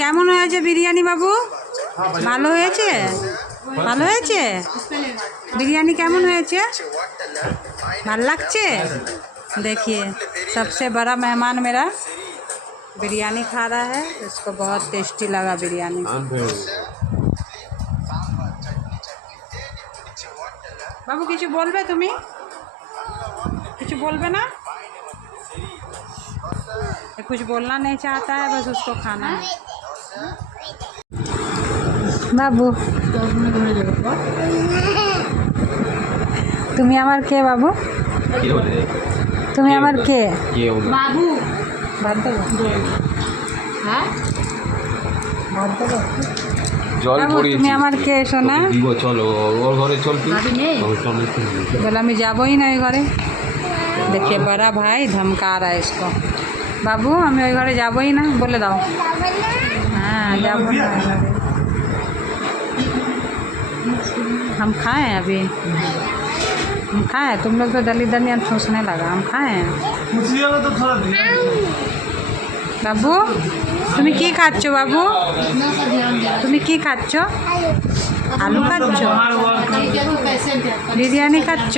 কেমন হয়েছে বিরিয়ানি বাবু? ভালো হয়েছে? ভালো হয়েছে? बिरयानी কেমন হয়েছে? ভাল লাগছে? देखिए सबसे बड़ा मेहमान मेरा बिरयानी खा रहा है। इसको बहुत टेस्टी लगा बिरयानी। बाबू কিছু বলবে তুমি? কিছু বলবে না? कुछ बोलना नहीं चाहता है, बस उसको खाना है। बाबू তুমি আমার কে বাবু? তুমি আমার কে? বাবু বাদ দেবো? হ্যাঁ বাদ দেবো? জল পড়িয়েছি। তুমি আমার কে সোনা? দিব চলো ওর ঘরে চল তুই। बोला मैं जाबो ही नहीं घरे। देखिए बड़ा भाई धमका रहा है इसको। बाबू हमें ওই ঘরে যাবোই না বলে দাও। हाँ जाबो ना ওই ঘরে। हम खाएं अभी? हम खाएं? तुम लोग तो दली दलिया ठूसने लगा। हम खाएं? বাবু তুমি কি খাচ্ছ বাবু? তুমি কি খাচ্ছ? আলু খাচ্ছ? বিরিয়ানি খাচ্ছ?